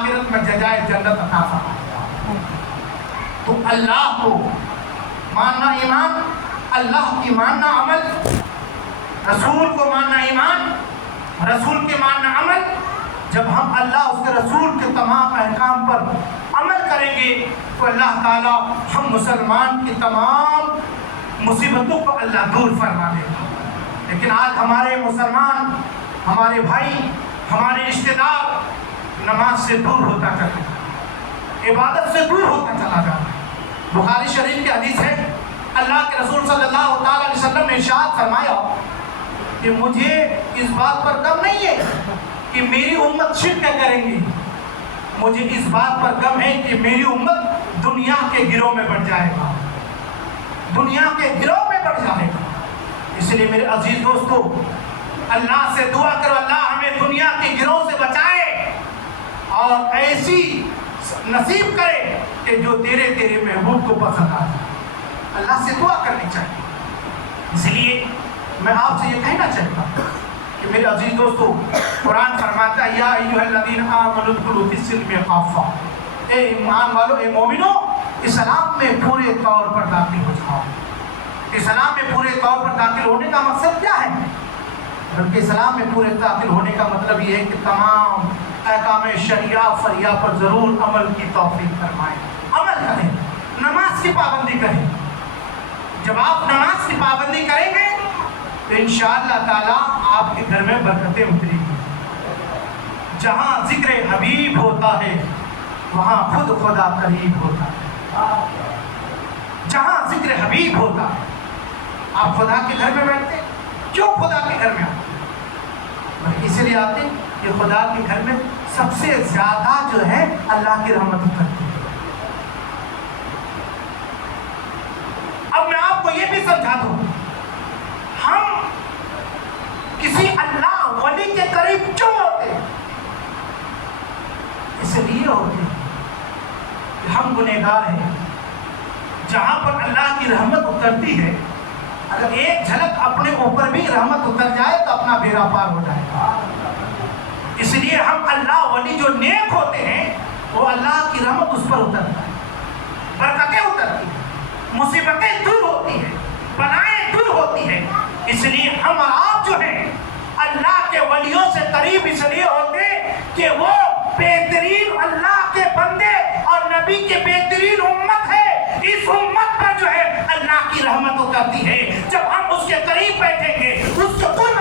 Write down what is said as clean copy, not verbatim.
آخرت میں جزائے جنت عطا فرمائے گا۔ تو اللہ کو ماننا ایمان، اللہ کی ماننا عمل، رسول کو ماننا ایمان، رسول کے ماننا عمل۔ جب ہم اللہ اس کے رسول کے تمام احکام پر عمل کریں گے تو اللہ تعالیٰ ہم مسلمان کی تمام مصیبتوں کو اللہ دور فرما دے گا۔ لیکن آج ہمارے مسلمان، ہمارے بھائی، ہمارے رشتہ دار نماز سے دور ہوتا چلا جا رہا ہے، عبادت سے دور ہوتا چلا جا رہا ہے۔ بخاری شریف کی حدیث ہے، اللہ کے رسول صلی اللہ تعالیٰ علیہ وسلم نے ارشاد فرمایا کہ مجھے اس بات پر غم نہیں ہے کہ میری امت شرک کریں گی، مجھے اس بات پر غم ہے کہ میری امت دنیا کے گروہ میں بڑھ جائے گا، دنیا کے گروہ میں بڑھ جائے گا۔ اس لیے میرے عزیز دوستو، اللہ سے دعا کرو اللہ ہمیں دنیا کے گروہ سے بچائے اور ایسی نصیب کرے کہ جو تیرے محبوب کو پسند آ جائے۔ اللہ سے دعا کرنی چاہیے۔ اس لیے میں آپ سے یہ کہنا چاہتا ہوں کہ میرے عزیز دوستو، قرآن فرماتا ہے یا ایھا الذین آمنوا ادخلوا فی السلم کافہ، اے ایمان والو، اے مومنو، اسلام میں پورے طور پر داخل ہو جاؤ۔ اسلام میں پورے طور پر داخل ہونے کا مقصد کیا ہے؟ بلکہ اسلام میں پورے داخل ہونے کا مطلب یہ ہے کہ تمام احکام شریعہ فریعہ پر ضرور عمل کی توفیق فرمائے، عمل کریں، نماز کی پابندی کریں۔ جب آپ نماز کی پابندی کریں گے تو انشاءاللہ تعالیٰ آپ کے گھر میں برکتیں اتریں گی۔ جہاں ذکر حبیب ہوتا ہے وہاں خود خدا قریب ہوتا ہے۔ جہاں ذکر حبیب ہوتا ہے، آپ خدا کے گھر میں بیٹھتے ہیں، کیوں خدا کے گھر میں آتے ہیں؟ اس لیے آتے ہیں کہ خدا کے گھر میں سب سے زیادہ جو ہے اللہ کی رحمت اترتی ہے۔ اب میں آپ کو یہ بھی سمجھا دوں، ہم کسی اللہ ولی کے قریب کیوں ہوتے ہیں؟ اس لیے ہوتے ہیں کہ ہم گنہگار ہیں۔ جہاں پر اللہ کی رحمت اترتی ہے، اگر ایک جھلک اپنے اوپر بھی رحمت اتر جائے تو اپنا بیڑا پار ہو جائے گا۔ اس لیے ہم اللہ ولی جو نیک ہوتے ہیں وہ اللہ کی رحمت اس پر اترتا ہے، برکتیں اترتی ہیں، مصیبتیں دور ہوتی ہیں، بلائیں دور ہوتی ہیں۔ اس لیے ہم اور آپ جو ہیں اللہ کے ولیوں سے قریب اس لیے ہوتے کہ وہ بہترین اللہ کے بندے اور نبی کے بہترین امت ہے۔ اس امت پر جو ہے اللہ کی رحمت اترتی ہے۔ جب ہم اس کے قریب بیٹھیں گے، اس کے قرب